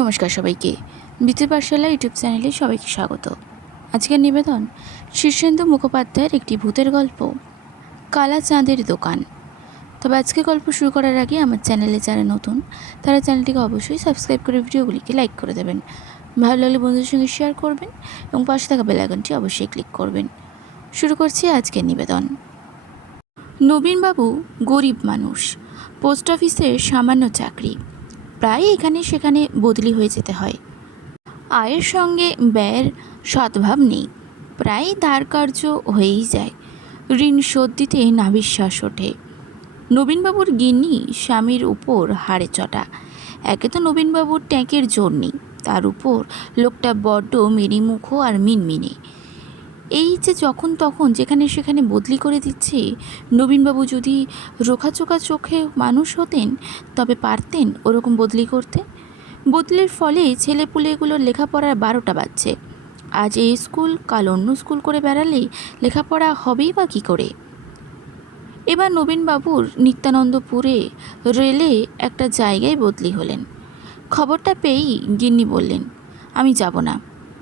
নমস্কার সবাইকে। বিদ্যুৎ পাঠশালা ইউটিউব চ্যানেলে সবাইকে স্বাগত। আজকের নিবেদন, শীর্ষেন্দু মুখোপাধ্যায়ের একটি ভূতের গল্প, কালা চাঁদের দোকান। তবে আজকে গল্প শুরু করার আগে আমার চ্যানেলে যারা নতুন, তারা চ্যানেলটিকে অবশ্যই সাবস্ক্রাইব করে ভিডিওগুলিকে লাইক করে দেবেন। ভালো লাগলে বন্ধুদের সঙ্গে শেয়ার করবেন এবং পাশে থাকা বেলাইকনটি অবশ্যই ক্লিক করবেন। শুরু করছি আজকের নিবেদন। নবীনবাবু গরিব মানুষ, পোস্ট অফিসের সামান্য চাকরি। প্রায় এখানে সেখানে বদলি হয়ে যেতে হয়। আয়ের সঙ্গে ব্যয়ের সদ্ভাব নেই। প্রায় ধার কার্য হয়েই যায়। ঋণ শোধ দিতে নাবিশ্বাস ওঠে। নবীনবাবুর গিন্নি স্বামীর উপর হাড়ে চটা। একে তো নবীনবাবুর ট্যাঁকের জোর নেই। তার উপর লোকটা বড্ড মেরিমুখো আর মিনমিনে। এই যে যখন তখন যেখানে সেখানে বদলি করে দিচ্ছে, নবীনবাবু যদি রোখাচোকা চোখে মানুষ হতেন, তবে পারতেন ওরকম বদলি করতে? বদলির ফলে ছেলেপুলেগুলোর লেখাপড়ার বারোটা বাজছে। আজ এই স্কুল, কাল অন্য স্কুল করে বেড়ালে লেখাপড়া হবেই বা কী করে? এবার নবীনবাবুর নিত্যানন্দপুরে রেলে একটা জায়গায় বদলি হলেন। খবরটা পেয়েই গিন্নি বললেন, আমি যাব না,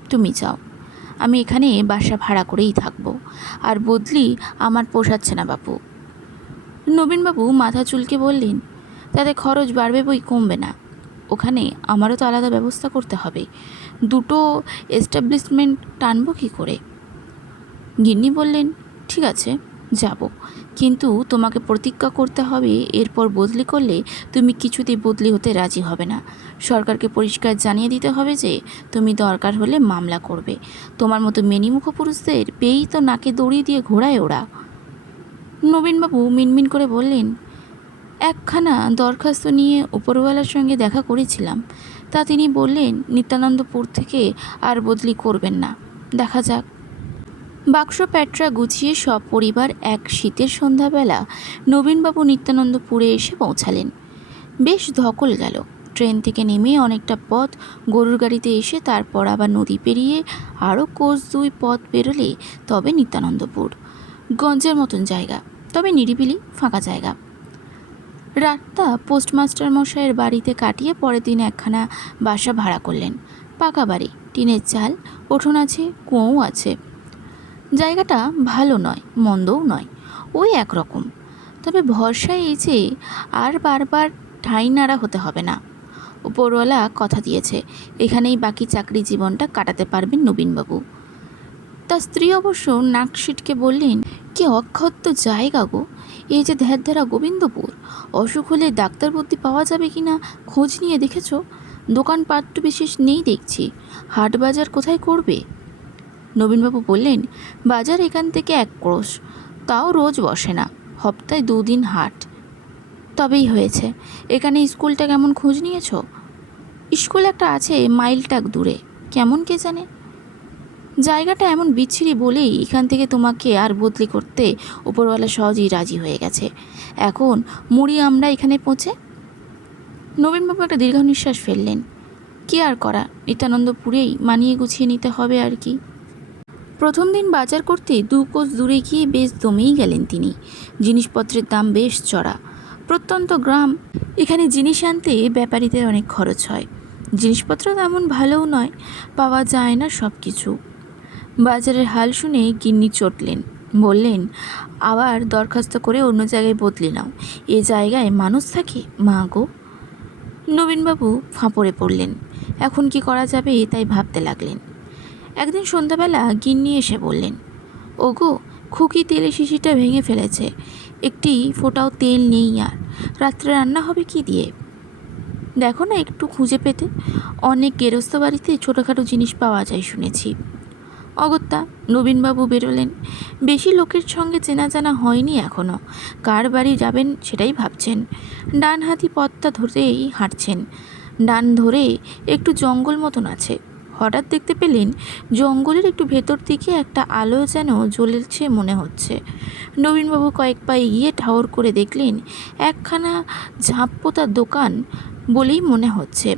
তুমি যাও। আমি এখানে বাসা ভাড়া করেই থাকব। আর বদলি আমার পোষাচ্ছে না, বাপু। নবীনবাবু মাথা চুলকে বললেন, তাতে খরচ বাড়বে বই কমবে না। ওখানে আমারও তো আলাদা ব্যবস্থা করতে হবে। দুটো এস্টাবলিশমেন্ট টানবো কী করে? গিন্নি বললেন, ঠিক আছে, যাব। কিন্তু তোমাকে প্রতিজ্ঞা করতে হবে, এরপর বদলি করলে তুমি কিছুতেই বদলি হতে রাজি হবে না। সরকারকে পরিষ্কার জানিয়ে দিতে হবে যে, তুমি দরকার হলে মামলা করবে। তোমার মতো মেনিমুখ পুরুষদের পেয়েই তো নাকে দড়ি দিয়ে ঘোরায় ওরা। নবীনবাবু মিনমিন করে বললেন, একখানা দরখাস্ত নিয়ে উপরওয়ালার সঙ্গে দেখা করেছিলাম। তা তিনি বললেন, নিত্যানন্দপুর থেকে আর বদলি করবেন না। দেখা যাক। বাক্স প্যাটরা গুছিয়ে সব পরিবার এক শীতের সন্ধ্যাবেলা নবীনবাবু নিত্যানন্দপুরে এসে পৌঁছালেন। বেশ ধকল গেল। ট্রেন থেকে নেমে অনেকটা পথ গরুর গাড়িতে এসে তারপর আবার নদী পেরিয়ে আরও কোষ দুই পথ পেরোলে তবে নিত্যানন্দপুর। গঞ্জের মতন জায়গা, তবে নিরিবিলি, ফাঁকা জায়গা। রাতটা পোস্টমাস্টার মশাইয়ের বাড়িতে কাটিয়ে পরের দিন একখানা বাসা ভাড়া করলেন। পাকা বাড়ি, টিনের চাল উঠোন আছে কুঁয়ো আছে। জায়গাটা ভালো নয়, মন্দও নয়, ওই একরকম। তবে ভরসা এই যে আর বারবার ঠাঁই নাড়া হতে হবে না। উপরওয়ালা কথা দিয়েছে, এখানেই বাকি চাকরি জীবনটা কাটাতে পারবেন নবীনবাবু। তার স্ত্রী অবশ্য নাক সিটকে বললেন, কি অক্ষত জায়গা গো! এই যে ধ্যারধারা গোবিন্দপুর, অসুখ হলে ডাক্তার বুদ্ধি পাওয়া যাবে কি না খোঁজ নিয়ে দেখেছ? দোকানপাট তো বিশেষ নেই দেখছি হাট বাজার কোথায় করবে? নবীনবাবু বললেন, বাজার এখান থেকে এক ক্রোশ, তাও রোজ বসে না, হপ্তায় দুদিন হাট। তবেই হয়েছে। এখানে স্কুলটা কেমন খোঁজ নিয়েছো? স্কুল একটা আছে মাইলটাক দূরে, কেমন কে জানে? জায়গাটা এমন বিচ্ছিরি বলেই এখান থেকে তোমাকে আর বদলি করতে উপরওয়ালা সহজেই রাজি হয়ে গেছে। এখন মুড়ি আমরা এখানে পৌঁছে? নবীনবাবু একটা দীর্ঘ নিঃশ্বাস ফেললেন। কি আর করা? নিত্যানন্দপুরেই মানিয়ে গুছিয়ে নিতে হবে আর কি। প্রথম দিন বাজার করতে দু কোষ দূরে গিয়ে বেশ দমেই গেলেন তিনি। জিনিসপত্রের দাম বেশ চড়া। প্রত্যন্ত গ্রাম, এখানে জিনিস আনতে ব্যাপারীদের অনেক খরচ হয়। জিনিসপত্র তেমন ভালোও নয়, পাওয়া যায় না সব কিছু বাজারের হাল শুনে গিন্নি চটলেন, বললেন, আবার দরখাস্ত করে অন্য জায়গায় বদলে নাও। এ জায়গায় মানুষ থাকে, মা গো। নবীনবাবু ফাঁপড়ে পড়লেন। এখন কি করা যাবে তাই ভাবতে লাগলেন। একদিন সন্ধ্যাবেলা গিন্নি এসে বললেন, ওগো, খুকি তেলে শিশিটা ভেঙে ফেলেছে। একটি ফোটাও তেল নেই আর। রাত্রে রান্না হবে কি দিয়ে? দেখো না, একটু খুঁজে পেতে। অনেক গেরস্ত বাড়িতে ছোটোখাটো জিনিস পাওয়া যায় শুনেছি। অগত্যা, নবীনবাবু বেরোলেন। বেশি লোকের সঙ্গে চেনা জানা হয়নি এখনও কার বাড়ি যাবেন সেটাই ভাবছেন। ডান হাতি পথটা ধরেই হাঁটছেন। ডান ধরে একটু জঙ্গল মতন আছে। হঠাৎ দেখতে পেলেন জঙ্গলের একটু ভেতর দিকে একটা আলো যেন জ্বলেছে মনে হচ্ছে। নবীনবাবু কয়েক পা এগিয়ে ঠাওর করে দেখলেন একখানা ঝাঁপপোতার দোকান বলেই মনে হচ্ছে।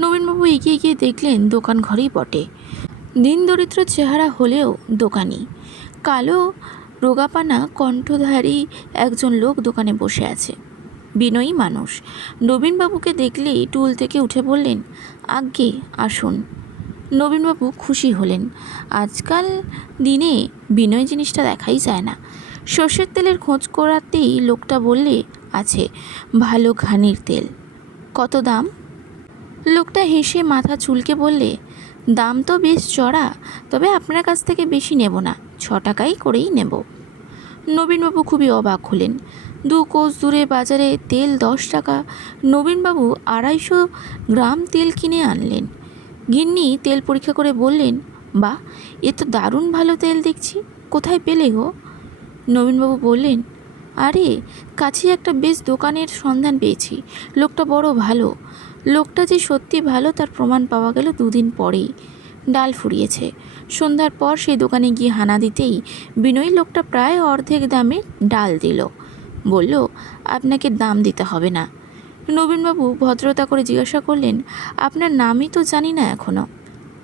নবীনবাবু এগিয়ে গিয়ে দেখলেন দোকান ঘরেই বটে। দিন দরিদ্র চেহারা হলেও দোকানি। কালো রোগাপানা কণ্ঠধারী একজন লোক দোকানে বসে আছে। বিনয়ী মানুষ। নবীনবাবুকে দেখলেই টুল থেকে উঠে বললেন আজ্ঞে আসুন। নবীনবাবু খুশি হলেন। আজকাল দিনে বিনয় জিনিসটা দেখাই যায় না। সর্ষের তেলের খোঁজ করাতেই লোকটা বললে, আছে, ভালো ঘানির তেল। কত দাম? লোকটা হেসে মাথা চুলকে বললে, দাম তো বেশ চড়া, তবে আপনার কাছ থেকে বেশি নেব না, ছ টাকাই করেই নেব। নবীনবাবু খুবই অবাক হলেন। দু কোষ দূরে বাজারে তেল দশ টাকা। নবীনবাবু আড়াইশো গ্রাম তেল কিনে আনলেন। গিন্নি তেল পরীক্ষা করে বললেন বা এ তো দারুণ ভালো তেল দেখছি, কোথায় পেলে গো? নবীনবাবু বললেন, আরে, কাছে একটা বেশ দোকানের সন্ধান পেয়েছি, লোকটা বড় ভালো। লোকটা যে সত্যি ভালো তার প্রমাণ পাওয়া গেল দুদিন পরেই। ডাল ফুরিয়েছে। সন্ধ্যার পর সেই দোকানে গিয়ে হানা দিতেই বিনয়ী লোকটা প্রায় অর্ধেক দামে ডাল দিল। বলল, আপনাকে দাম দিতে হবে না। নবীনবাবু ভদ্রতা করে জিজ্ঞাসা করলেন, আপনার নামই তো জানি না এখনও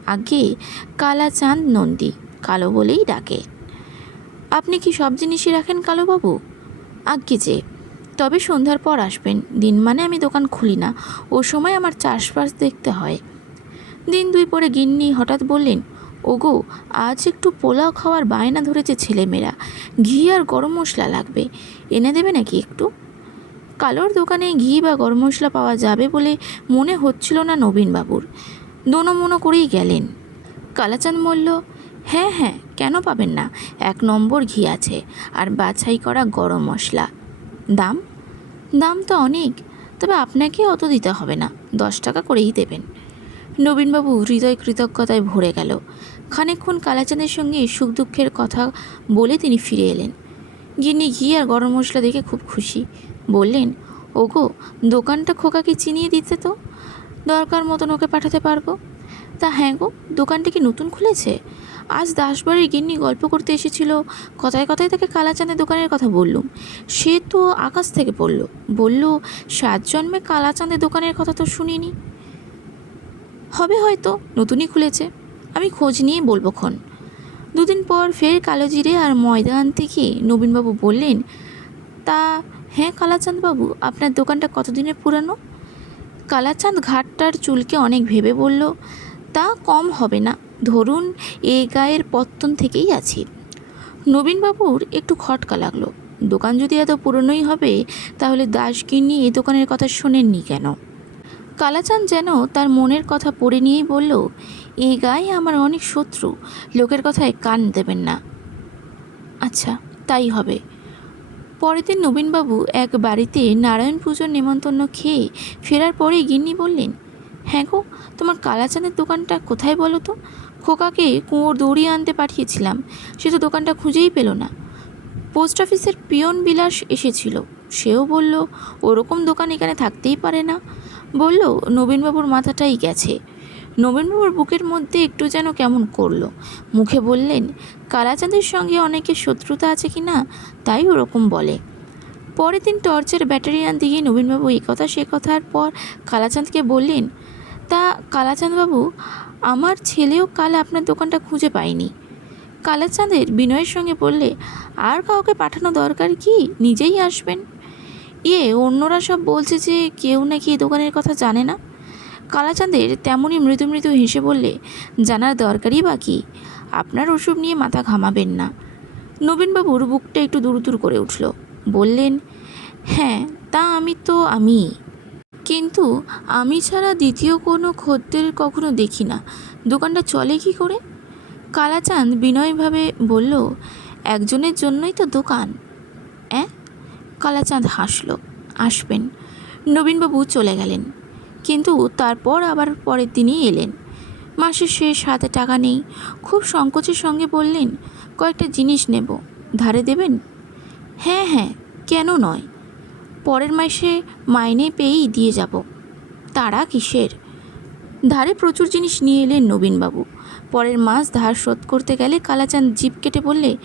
আগে কালা চাঁদ নন্দী। কালো বলেই ডাকে। আপনি কি সব জিনিসই রাখেন কালোবাবু? আজ্ঞে যে, তবে সন্ধ্যার পর আসবেন। দিন মানে আমি দোকান খুলি না। ও সময় আমার চাষবাস দেখতে হয়। দিন দুই পরে গিন্নি হঠাৎ বললেন ওগো, আজ একটু পোলাও খাওয়ার বায়না ধরেছে ছেলেমেয়েরা। ঘি আর গরম মশলা লাগবে। এনে দেবে নাকি একটু? কালোর দোকানে ঘি বা গরম মশলা পাওয়া যাবে বলে মনে হচ্ছিল না নবীনবাবুর। দোনো মনো করেই গেলেন। কালাচাঁদ বলল হ্যাঁ হ্যাঁ কেন পাবেন না? এক নম্বর ঘি আছে, আর বাছাই করা গরম মশলা। দাম? দাম তো অনেক, তবে আপনাকে অত দিতে হবে না, দশ টাকা করেই দেবেন। নবীনবাবু হৃদয় কৃতজ্ঞতায় ভরে গেল। খানিকক্ষণ কালাচাঁদের সঙ্গে সুখ দুঃখের কথা বলে তিনি ফিরে এলেন। গিন্নি ঘি আর গরম মশলা দেখে খুব খুশি। বললেন, ওগো, দোকানটা খোকাকে চিনিয়ে দিতে তো? দরকার মতন ওকে পাঠাতে পারব? তা হ্যাঁ গো, দোকানটা কি নতুন খুলেছে? আজ দাসবাড়ির গিন্নি গল্প করতে এসেছিল, কথায় কথায় তাকে কালাচাঁদের দোকানের কথা বললুম। সে তো আকাশ থেকে পড়ল। বলল, সাত জন্মে কালাচাঁদের দোকানের কথা তো শুনিনি। হবে হয়তো, নতুনই খুলেছে। আমি খোঁজ নিয়ে বলব ক্ষণ। দুদিন পর ফের কালো জিরে আর ময়দা আনতে গিয়ে নবীনবাবু বললেন, তা হ্যাঁ কালাচাঁদবাবু, আপনার দোকানটা কতদিনের পুরানো? কালাচাঁদ ঘাটটার চুলকে অনেক ভেবে বলল, তা কম হবে না, ধরুন এ গায়ের পত্তন থেকেই আছি। নবীনবাবুর একটু খটকা লাগল, দোকান যদি এত পুরনোই হবে, তাহলে দাসগিন্নি এই দোকানের কথা শোনেননি কেন? কালাচাঁদ যেন তার মনের কথা পড়ে নিয়েই বলল এই গায়ে আমার অনেক শত্রু, লোকের কথায় কান দেবেন না। আচ্ছা তাই হবে। পরের দিন নবীনবাবু এক বাড়িতে নারায়ণ পুজোর নেমন্তন্ন খেয়ে ফেরার পরে গিন্নি বললেন হ্যাঁ গো, তোমার কালাচাঁদের দোকানটা কোথায় বলো তো? খোকাকে কুঁয়োর দৌড়িয়ে আনতে পাঠিয়েছিলাম, সে তো দোকানটা খুঁজেই পেল না। পোস্ট অফিসের পিয়ন বিলাস এসেছিল, সেও বলল, ওরকম দোকান এখানে থাকতেই পারে না। বলল, নবীনবাবুর মাথাটাই গেছে। নবীনবাবুর বুকের মধ্যে একটু যেন কেমন করল। মুখে বললেন, কালাচাঁদের সঙ্গে অনেকের শত্রুতা আছে কি না, তাই ওরকম বলে। পরের দিন টর্চের ব্যাটারি আনতে গিয়ে নবীনবাবু এই কথা সে কথার পর কালাচাঁদকে বললেন, তা কালাচাঁদবাবু, আমার ছেলেও কাল আপনার দোকানটা খুঁজে পায়নি। কালাচাঁদের বিনয়ের সঙ্গে বললে, আর কাউকে পাঠানো দরকার কি? নিজেই আসবেন। ইয়ে অন্যরা সব বলছে যে কেউ নাকি এই দোকানের কথা জানে না। কালাচাঁদের তেমনই মৃদু মৃদু হেসে বললে, জানার দরকারই বা বাকি আপনার ওসব নিয়ে মাথা ঘামাবেন না। নবীনবাবুর বুকটা একটু দূর দূর করে উঠল। বললেন হ্যাঁ তা আমি তো আমি। কিন্তু আমি ছাড়া দ্বিতীয় কোনো খদ্দের কখনো দেখি না। দোকানটা চলে কি করে? কালাচাঁদ বিনয়ভাবে বলল, একজনের জন্যই তো দোকান। কালাচাঁদ হাসল। আসবেন। নবীনবাবু চলে গেলেন। কিন্তু তারপর আবার পরের দিনই এলেন। মাসের শেষ হাতে টাকা নেই। খুব সংকোচের সঙ্গে বললেন, কয়েকটা জিনিস নেব। ধারে দেবেন? হ্যাঁ হ্যাঁ। কেন নয়। পরের মাসে মাইনে পেয়েই দিয়ে যাব। তারা কিসের? ধারে প্রচুর জিনিস নিয়ে এলেন নবীনবাবু। পরের মাস ধার শোধ করতে গেলে কালাচাঁদ জিপ কেটে বললে,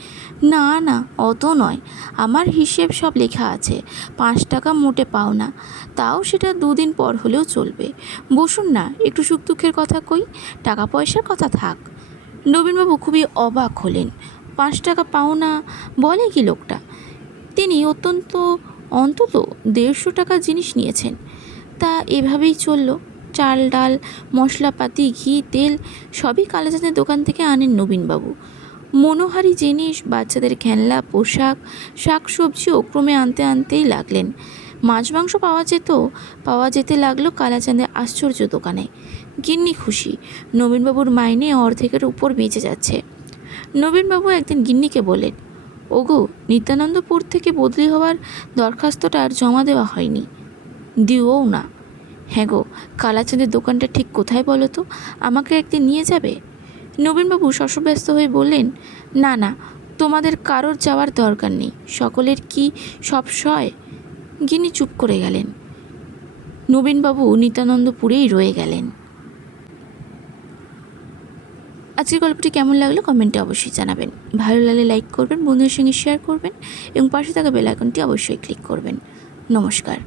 না না, অত নয়। আমার হিসেব সব লেখা আছে। পাঁচ টাকা মোটে পাও না। তাও সেটা দুদিন পর হলেও চলবে। বসুন না, একটু সুখ দুঃখের কথা কই। টাকা পয়সার কথা থাক। নবীনবাবু খুবই অবাক হলেন। পাঁচ টাকা পাও না বলে কি লোকটা? তিনি অত্যন্ত, অন্তত দেড়শো টাকা জিনিস নিয়েছেন। তা এভাবেই চলল। চাল, ডাল, মশলাপাতি, ঘি, তেল সবই কালাচাঁদের দোকান থেকে আনেন নবীনবাবু। মনোহারি জিনিস বাচ্চাদের খেলনা, পোশাক শাকসবজিও ক্রমে আনতে আনতেই লাগলেন। মাছ, মাংস পাওয়া যেত, পাওয়া যেতে লাগল কালাচাঁদের আশ্চর্য দোকানে। গিন্নি খুশি, নবীনবাবুর মাইনে অর্ধেকের উপর বেঁচে যাচ্ছে। নবীনবাবু একদিন গিন্নিকে বলেন ওগো, নিত্যানন্দপুর থেকে বদলি হওয়ার দরখাস্তটা আর জমা দেওয়া হয়নি। দিও না। হ্যাঁ গো কালাচাঁদের দোকানটা ঠিক কোথায় বলো তো? আমাকে একদিন নিয়ে যাবে? নবীনবাবু শশব্যস্ত হয়ে বললেন, না না, তোমাদের কারোর যাওয়ার দরকার নেই, সকলের কি সব সয়? গিনি চুপ করে গেলেন। নবীনবাবু নিত্যানন্দপুরেই রয়ে গেলেন। আজকের গল্পটি কেমন লাগল কমেন্টে অবশ্যই জানাবেন। ভালো লাগলে লাইক করবেন, বন্ধুদের সঙ্গে শেয়ার করবেন এবং পাশে থাকা বেল আইকনটি অবশ্যই ক্লিক করবেন। নমস্কার।